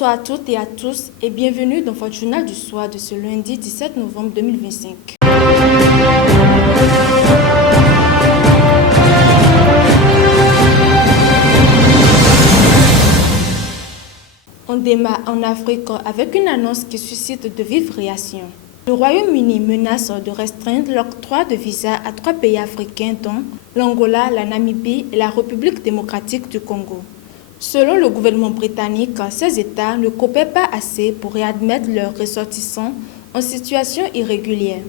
Bonsoir à toutes et à tous et bienvenue dans votre journal du soir de ce lundi 17 novembre 2025. On démarre en Afrique avec une annonce qui suscite de vives réactions. Le Royaume-Uni menace de restreindre l'octroi de visas à 3 pays africains dont l'Angola, la Namibie et la République démocratique du Congo. Selon le gouvernement britannique, ces États ne coopèrent pas assez pour réadmettre leurs ressortissants en situation irrégulière.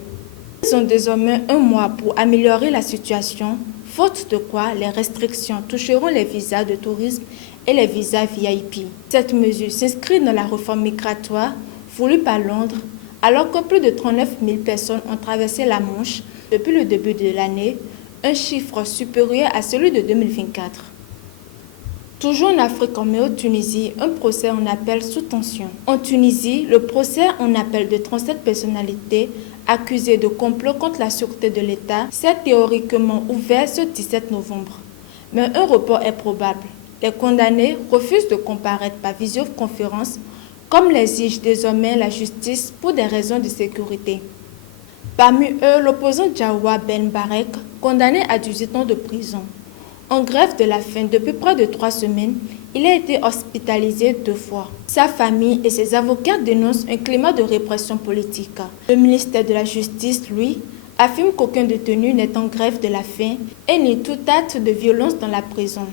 Ils ont désormais un mois pour améliorer la situation, faute de quoi les restrictions toucheront les visas de tourisme et les visas VIP. Cette mesure s'inscrit dans la réforme migratoire voulue par Londres, alors que plus de 39 000 personnes ont traversé la Manche depuis le début de l'année, un chiffre supérieur à celui de 2024. Toujours en Afrique, mais en Tunisie, un procès en appel sous tension. En Tunisie, le procès en appel de 37 personnalités accusées de complot contre la sûreté de l'État s'est théoriquement ouvert ce 17 novembre. Mais un report est probable. Les condamnés refusent de comparaître par visioconférence, comme l'exige désormais la justice pour des raisons de sécurité. Parmi eux, l'opposant Djawa Ben Barek, condamné à 18 ans de prison. En grève de la faim depuis près de 3 semaines, il a été hospitalisé 2 fois. Sa famille et ses avocats dénoncent un climat de répression politique. Le ministère de la Justice, lui, affirme qu'aucun détenu n'est en grève de la faim et nie tout acte de violence dans la prison.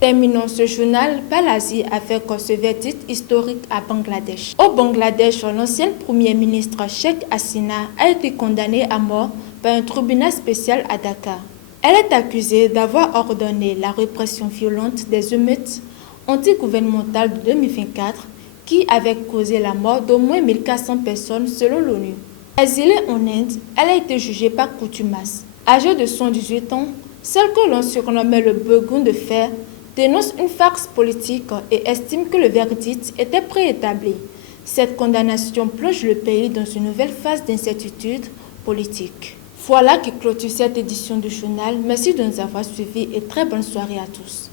Terminons ce journal par l'Asie avec ce verdict historique à Bangladesh. Au Bangladesh, l'ancienne première ministre Sheikh Hasina a été condamnée à mort par un tribunal spécial à Dakar. Elle est accusée d'avoir ordonné la répression violente des émeutes antigouvernementales de 2024 qui avaient causé la mort d'au moins 1400 personnes selon l'ONU. Exilée en Inde, elle a été jugée par contumace. Âgée de 118 ans, celle que l'on surnommait le Begoun de fer dénonce une farce politique et estime que le verdict était préétabli. Cette condamnation plonge le pays dans une nouvelle phase d'incertitude politique. Voilà qui clôture cette édition du journal. Merci de nous avoir suivis et très bonne soirée à tous.